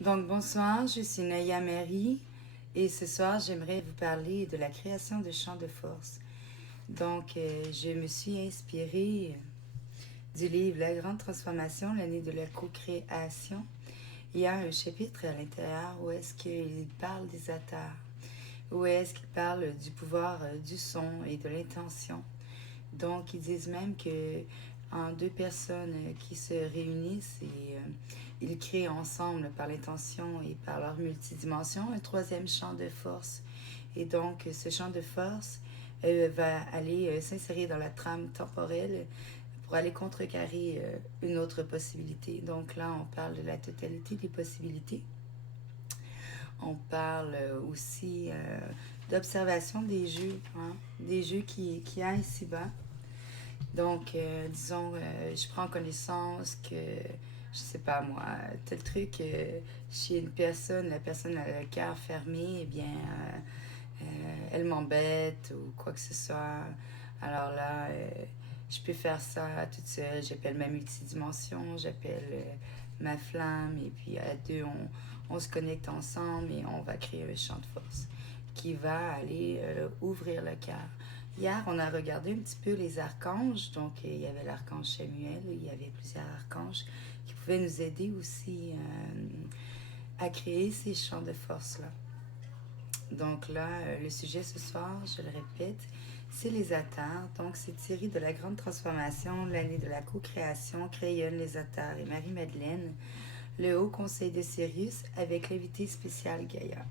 Donc bonsoir, je suis Naya Mary et ce soir j'aimerais vous parler de la création de champs de force. Je me suis inspirée du livre La Grande Transformation, l'année de la co-création. Il y a un chapitre à l'intérieur où est-ce qu'il parle des avatars, où est-ce qu'il parle du pouvoir du son et de l'intention. Donc, ils disent même que en deux personnes qui se réunissent et ils créent ensemble par l'intention et par leur multidimension un troisième champ de force. Et donc, ce champ de force va aller s'insérer dans la trame temporelle pour aller contrecarrer une autre possibilité. Donc là, on parle de la totalité des possibilités. On parle aussi d'observation des jeux, hein, des jeux qui a ici-bas. Disons, je prends connaissance que, je sais pas moi, tel truc, chez une personne, la personne a le cœur fermé, eh bien, elle m'embête ou quoi que ce soit. Alors là, je peux faire ça toute seule. J'appelle ma multidimension, j'appelle ma flamme, et puis à deux, on se connecte ensemble et on va créer un champ de force qui va aller ouvrir le cœur. Hier, on a regardé un petit peu les archanges. Il y avait l'archange Samuel, il y avait plusieurs archanges qui pouvaient nous aider aussi à créer ces champs de force-là. Donc là, le sujet ce soir, je le répète, c'est les avatars. Donc, c'est tiré de la Grande Transformation, l'année de la co-création, Crayonne, les avatars et Marie-Madeleine, le Haut Conseil de Sirius avec l'invité spécial Gaïa.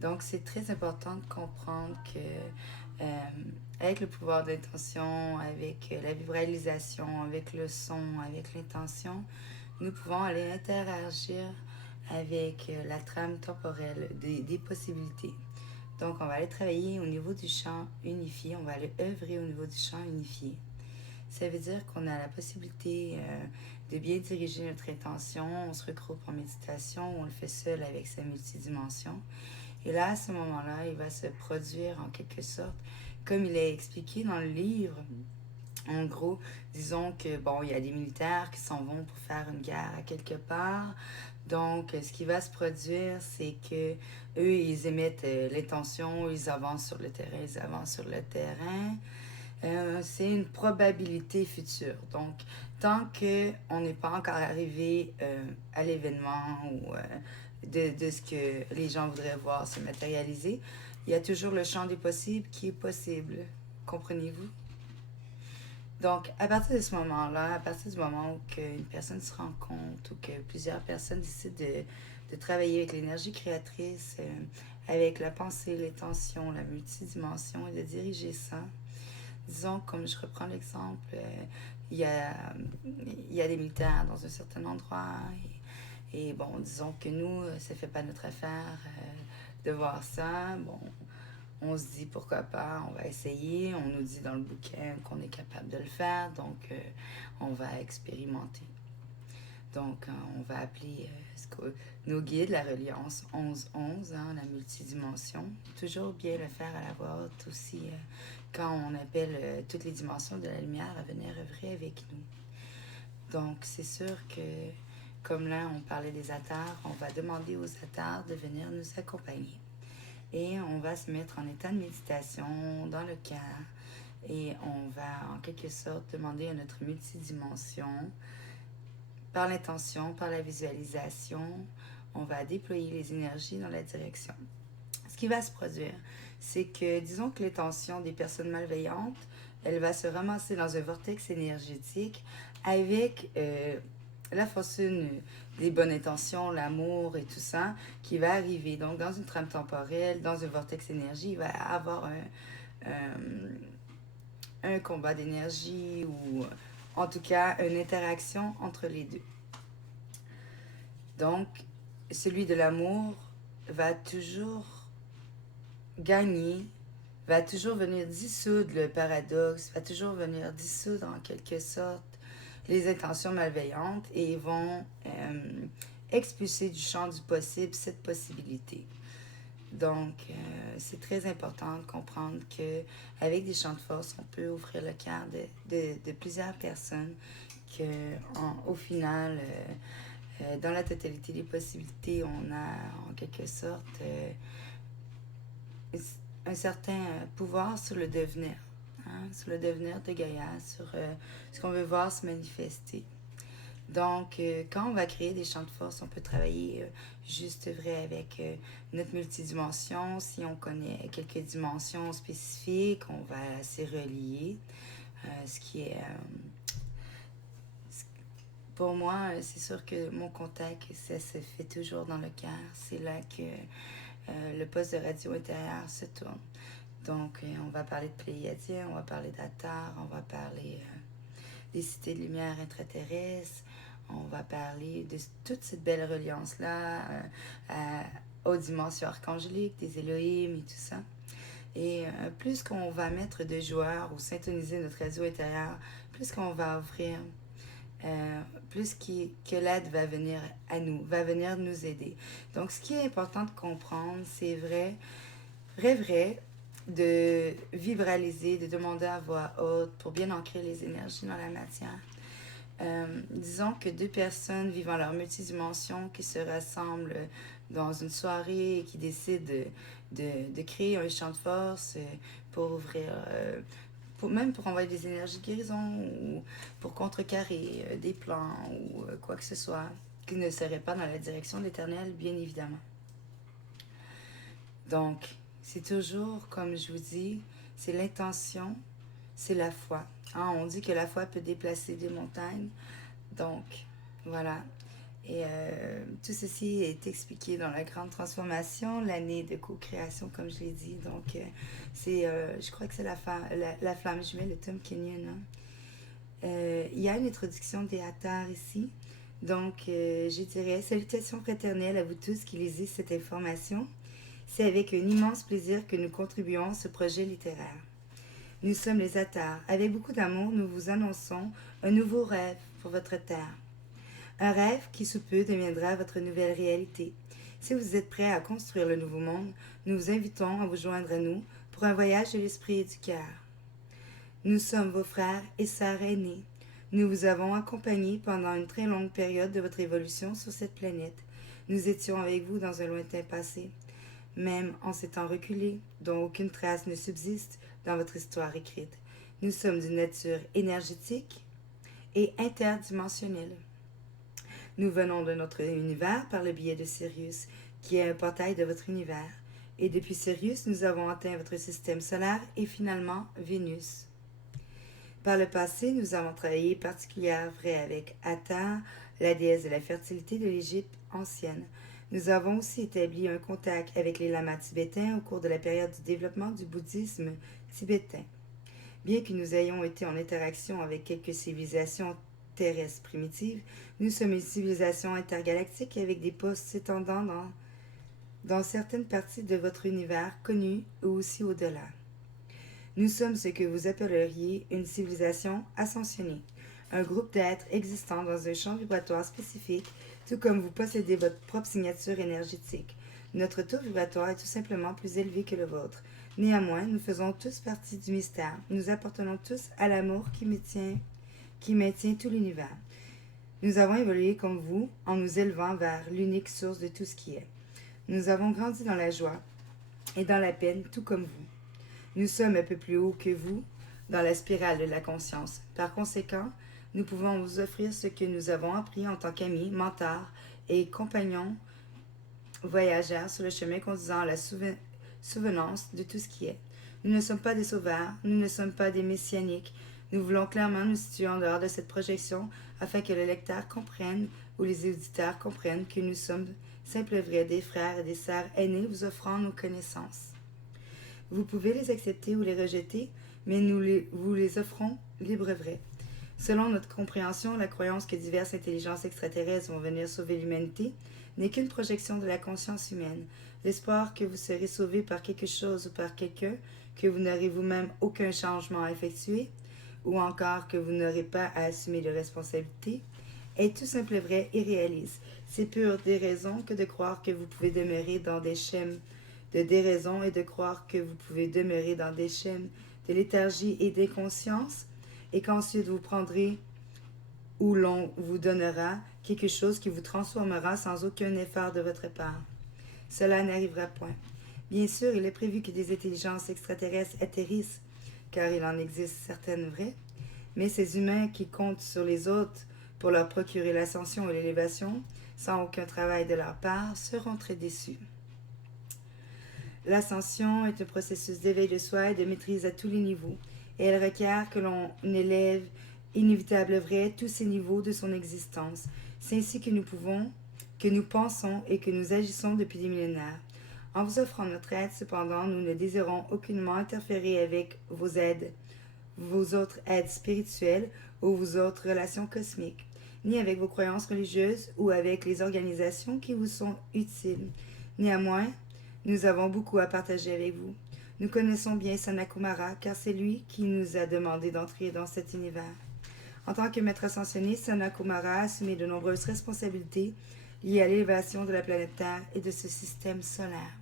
Donc, c'est très important de comprendre que avec le pouvoir d'intention, avec la vibralisation, avec le son, avec l'intention, nous pouvons aller interagir avec la trame temporelle des possibilités. Donc, on va aller travailler au niveau du champ unifié, on va aller œuvrer au niveau du champ unifié. Ça veut dire qu'on a la possibilité de bien diriger notre intention, on se regroupe en méditation, on le fait seul avec sa multidimension. Et là, à ce moment-là, il va se produire en quelque sorte, comme il est expliqué dans le livre. En gros, disons que bon, il y a des militaires qui s'en vont pour faire une guerre à quelque part. Donc, ce qui va se produire, c'est que eux, ils émettent l'intention, ils avancent sur le terrain, ils avancent sur le terrain. C'est une probabilité future. Donc, tant qu'on n'est pas encore arrivé à l'événement ou de ce que les gens voudraient voir se matérialiser, il y a toujours le champ des possibles qui est possible. Comprenez-vous? Donc, à partir de ce moment-là, à partir du moment où une personne se rend compte ou que plusieurs personnes décident de travailler avec l'énergie créatrice, avec la pensée, l'intention, la multidimension et de diriger ça, disons, comme je reprends l'exemple, il y a, il y a des militaires dans un certain endroit et bon, disons que nous, ça fait pas notre affaire de voir ça. Bon, on se dit pourquoi pas, on va essayer. On nous dit dans le bouquin qu'on est capable de le faire, on va expérimenter. On va appeler nos guides, la reliance 11-11, hein, la multidimension. Toujours bien le faire à la voix haute aussi quand on appelle toutes les dimensions de la lumière à venir œuvrer avec nous. Donc, c'est sûr que, comme là, on parlait des avatars, on va demander aux avatars de venir nous accompagner. Et on va se mettre en état de méditation dans le cœur et on va en quelque sorte demander à notre multidimension, par l'intention, par la visualisation, on va déployer les énergies dans la direction. Ce qui va se produire, c'est que, disons que l'intention des personnes malveillantes, elle va se ramasser dans un vortex énergétique avec la fortune des bonnes intentions, l'amour et tout ça qui va arriver. Donc, dans une trame temporelle, dans un vortex énergie, il va y avoir un combat d'énergie ou en tout cas une interaction entre les deux. Donc, celui de l'amour va toujours gagner, va toujours venir dissoudre le paradoxe, va toujours venir dissoudre en quelque sorte les intentions malveillantes et vont expulser du champ du possible cette possibilité. Donc, c'est très important de comprendre qu'avec des champs de force, on peut ouvrir le cœur de plusieurs personnes que, au final, Dans la totalité des possibilités, on a en quelque sorte un certain pouvoir sur le devenir, hein, sur le devenir de Gaïa, sur ce qu'on veut voir se manifester. Donc, quand on va créer des champs de force, on peut travailler juste vrai avec notre multidimension. Si on connaît quelques dimensions spécifiques, on va s'y relier. Ce qui est, pour moi, c'est sûr que mon contact, ça se fait toujours dans le cœur. C'est là que le poste de radio intérieur se tourne. Donc, on va parler de Pléiadiens, on va parler d'Atar, on va parler des cités de lumière intraterrestres, on va parler de toute cette belle reliance-là aux dimensions archangéliques, des Elohim et tout ça. Et plus qu'on va mettre de joueurs ou syntoniser notre radio intérieur, plus qu'on va offrir, plus que l'aide va venir à nous, va venir nous aider. Donc, ce qui est important de comprendre, c'est vrai, de vibraliser, de demander à voix haute pour bien ancrer les énergies dans la matière. Disons que deux personnes vivant leur multidimension qui se rassemblent dans une soirée et qui décident de créer un champ de force pour ouvrir, même pour envoyer des énergies de guérison ou pour contrecarrer des plans ou quoi que ce soit qui ne serait pas dans la direction de l'Éternel, bien évidemment. Donc, c'est toujours, comme je vous dis, c'est l'intention, c'est la foi. Hein, on dit que la foi peut déplacer des montagnes. Donc, voilà. Et tout ceci est expliqué dans la Grande Transformation, l'année de co-création, comme je l'ai dit. Donc, je crois que c'est la flamme jumelle de Tom Kenyon. Hein. Il y a une introduction des Hatars ici. Donc, je dirais, salutations fraternelles à vous tous qui lisez cette information. C'est avec un immense plaisir que nous contribuons à ce projet littéraire. Nous sommes les Hatars. Avec beaucoup d'amour, nous vous annonçons un nouveau rêve pour votre terre. Un rêve qui sous peu deviendra votre nouvelle réalité. Si vous êtes prêts à construire le nouveau monde, nous vous invitons à vous joindre à nous pour un voyage de l'esprit et du cœur. Nous sommes vos frères et sœurs aînés. Nous vous avons accompagnés pendant une très longue période de votre évolution sur cette planète. Nous étions avec vous dans un lointain passé. Même en ces temps reculés, dont aucune trace ne subsiste dans votre histoire écrite. Nous sommes d'une nature énergétique et interdimensionnelle. Nous venons de notre univers par le biais de Sirius, qui est un portail de votre univers. Et depuis Sirius, nous avons atteint votre système solaire et finalement Vénus. Par le passé, nous avons travaillé particulièrement avec Hathor, la déesse de la fertilité de l'Égypte ancienne. Nous avons aussi établi un contact avec les lamas tibétains au cours de la période du développement du bouddhisme tibétain. Bien que nous ayons été en interaction avec quelques civilisations terrestres primitives, nous sommes une civilisation intergalactique avec des postes s'étendant dans certaines parties de votre univers connu ou aussi au-delà. Nous sommes ce que vous appelleriez une civilisation ascensionnée, un groupe d'êtres existant dans un champ vibratoire spécifique, tout comme vous possédez votre propre signature énergétique. Notre taux vibratoire est tout simplement plus élevé que le vôtre. Néanmoins, nous faisons tous partie du mystère. Nous appartenons tous à l'amour qui maintient tout l'univers. Nous avons évolué comme vous en nous élevant vers l'unique source de tout ce qui est. Nous avons grandi dans la joie et dans la peine, tout comme vous. Nous sommes un peu plus haut que vous dans la spirale de la conscience. Par conséquent, nous pouvons vous offrir ce que nous avons appris en tant qu'amis, mentors et compagnons voyageurs sur le chemin conduisant à la souvenance de tout ce qui est. Nous ne sommes pas des sauveurs, nous ne sommes pas des messianiques. Nous voulons clairement nous situer en dehors de cette projection afin que le lecteur comprenne ou les auditeurs comprennent que nous sommes simples vrais des frères et des sœurs aînés vous offrant nos connaissances. Vous pouvez les accepter ou les rejeter, mais vous les offrons libre vrai. Selon notre compréhension, la croyance que diverses intelligences extraterrestres vont venir sauver l'humanité n'est qu'une projection de la conscience humaine. L'espoir que vous serez sauvé par quelque chose ou par quelqu'un, que vous n'aurez vous-même aucun changement à effectuer, ou encore que vous n'aurez pas à assumer de responsabilité, est tout simple vrai et réaliste. C'est pure déraison que de croire que vous pouvez demeurer dans des schèmes de déraison et de croire que vous pouvez demeurer dans des schèmes de léthargie et d'inconscience et qu'ensuite vous prendrez où l'on vous donnera quelque chose qui vous transformera sans aucun effort de votre part. Cela n'arrivera point. Bien sûr, il est prévu que des intelligences extraterrestres atterrissent, car il en existe certaines vraies, mais ces humains qui comptent sur les autres pour leur procurer l'ascension et l'élévation, sans aucun travail de leur part, seront très déçus. L'ascension est un processus d'éveil de soi et de maîtrise à tous les niveaux, et elle requiert que l'on élève inévitable vrai tous ces niveaux de son existence. C'est ainsi que nous pensons et que nous agissons depuis des millénaires. En vous offrant notre aide, cependant, nous ne désirons aucunement interférer avec vos aides, vos autres aides spirituelles ou vos autres relations cosmiques, ni avec vos croyances religieuses ou avec les organisations qui vous sont utiles. Néanmoins, nous avons beaucoup à partager avec vous. Nous connaissons bien Sanat-Kumara car c'est lui qui nous a demandé d'entrer dans cet univers. En tant que maître ascensionné, Sanat-Kumara a assumé de nombreuses responsabilités liées à l'élévation de la planète Terre et de ce système solaire.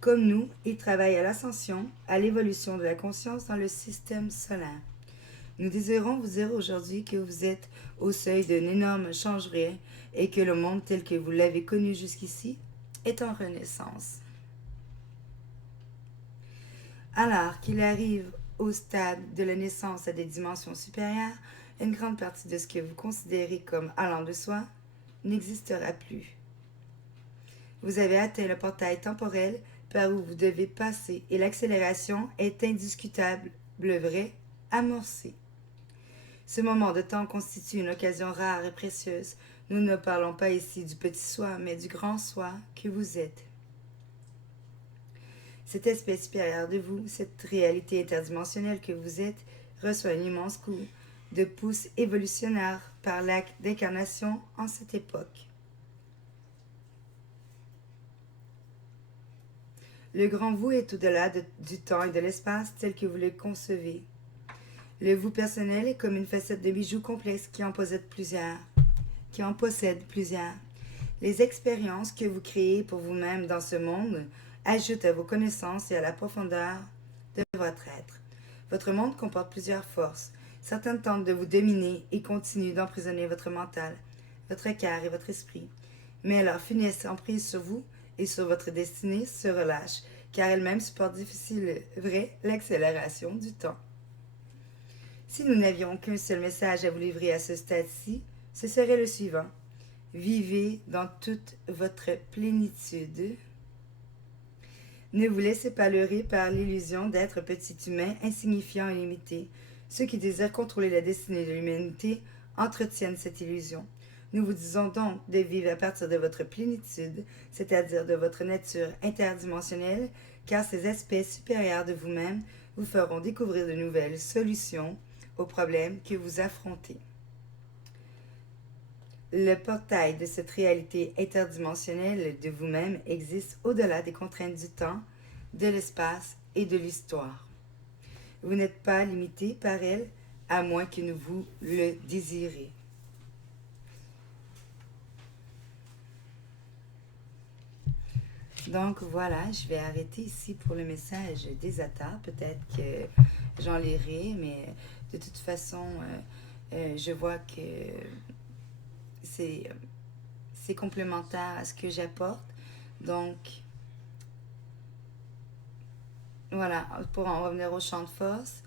Comme nous, il travaille à l'ascension, à l'évolution de la conscience dans le système solaire. Nous désirons vous dire aujourd'hui que vous êtes au seuil d'un énorme changement et que le monde tel que vous l'avez connu jusqu'ici est en renaissance. Alors qu'il arrive au stade de la naissance à des dimensions supérieures, une grande partie de ce que vous considérez comme allant de soi n'existera plus. Vous avez atteint le portail temporel par où vous devez passer et l'accélération est indiscutable, vrai, amorcée. Ce moment de temps constitue une occasion rare et précieuse. Nous ne parlons pas ici du petit soi, mais du grand soi que vous êtes. Cette espèce supérieure de vous, cette réalité interdimensionnelle que vous êtes, reçoit un immense coup de pouce évolutionnaire par l'acte d'incarnation en cette époque. Le grand vous est au-delà du temps et de l'espace tel que vous le concevez. Le vous personnel est comme une facette de bijoux complexe qui en possède plusieurs. Les expériences que vous créez pour vous-même dans ce monde ajoutent à vos connaissances et à la profondeur de votre être. Votre monde comporte plusieurs forces. Certaines tentent de vous dominer et continuent d'emprisonner votre mental, votre cœur et votre esprit. Mais leur funeste emprise sur vous et sur votre destinée se relâche, car elle-même supporte difficile, vrai, l'accélération du temps. Si nous n'avions qu'un seul message à vous livrer à ce stade-ci, ce serait le suivant. Vivez dans toute votre plénitude. Ne vous laissez pas leurrer par l'illusion d'être petit humain insignifiant et limité. Ceux qui désirent contrôler la destinée de l'humanité entretiennent cette illusion. Nous vous disons donc de vivre à partir de votre plénitude, c'est-à-dire de votre nature interdimensionnelle, car ces aspects supérieurs de vous-même vous feront découvrir de nouvelles solutions aux problèmes que vous affrontez. Le portail de cette réalité interdimensionnelle de vous-même existe au-delà des contraintes du temps, de l'espace et de l'histoire. Vous n'êtes pas limité par elle, à moins que vous le désirez. Donc voilà, je vais arrêter ici pour le message des Atas. Peut-être que j'en lirai, mais de toute façon, je vois que c'est complémentaire à ce que j'apporte. Donc, voilà, pour en revenir au champ de force,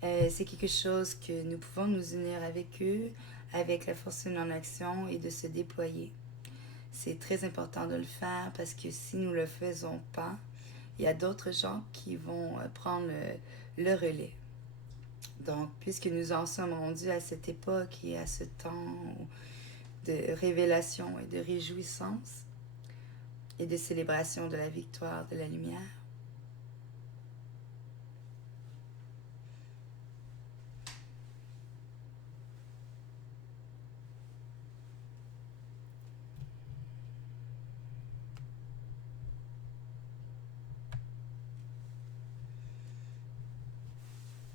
c'est quelque chose que nous pouvons nous unir avec eux, avec la force en action et de se déployer. C'est très important de le faire parce que si nous ne le faisons pas, il y a d'autres gens qui vont prendre le relais. Donc, puisque nous en sommes rendus à cette époque et à ce temps de révélation et de réjouissance et de célébration de la victoire de la lumière,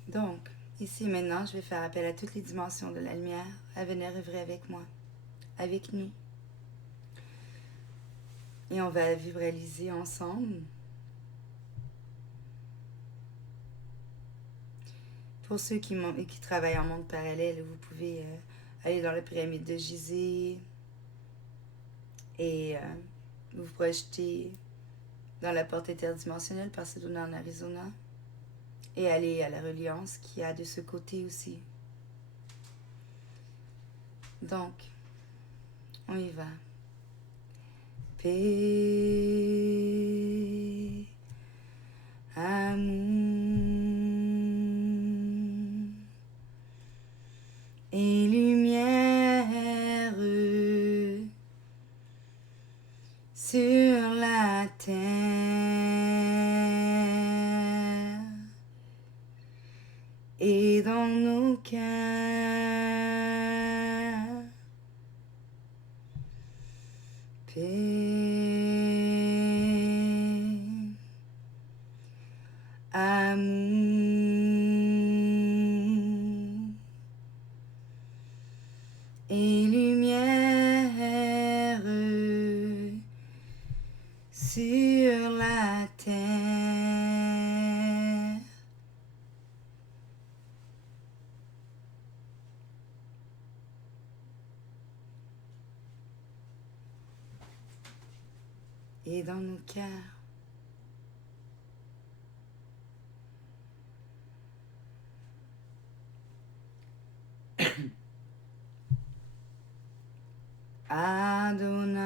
donc, ici et maintenant, je vais faire appel à toutes les dimensions de la lumière à venir œuvrer avec moi, avec nous. Et on va vibraliser ensemble. Pour ceux qui travaillent en monde parallèle, vous pouvez aller dans la pyramide de Gizeh et vous projeter dans la porte interdimensionnelle Pasadena en Arizona et aller à la reliance qu'il y a de ce côté aussi. Donc, on y va. Paix, amour et lumière sur la terre et dans nos cœurs. Paix, amour et lumière sur la terre. Et dans nos cœurs. Adonai,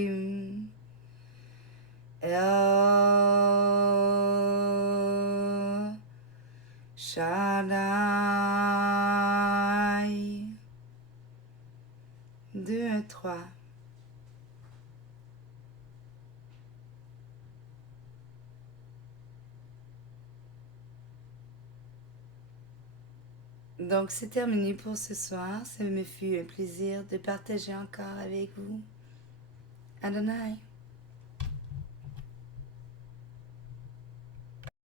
Elohim, El Shaddai. 2, 3. Donc, c'est terminé pour ce soir. Ça me fut un plaisir de partager encore avec vous. Adonai.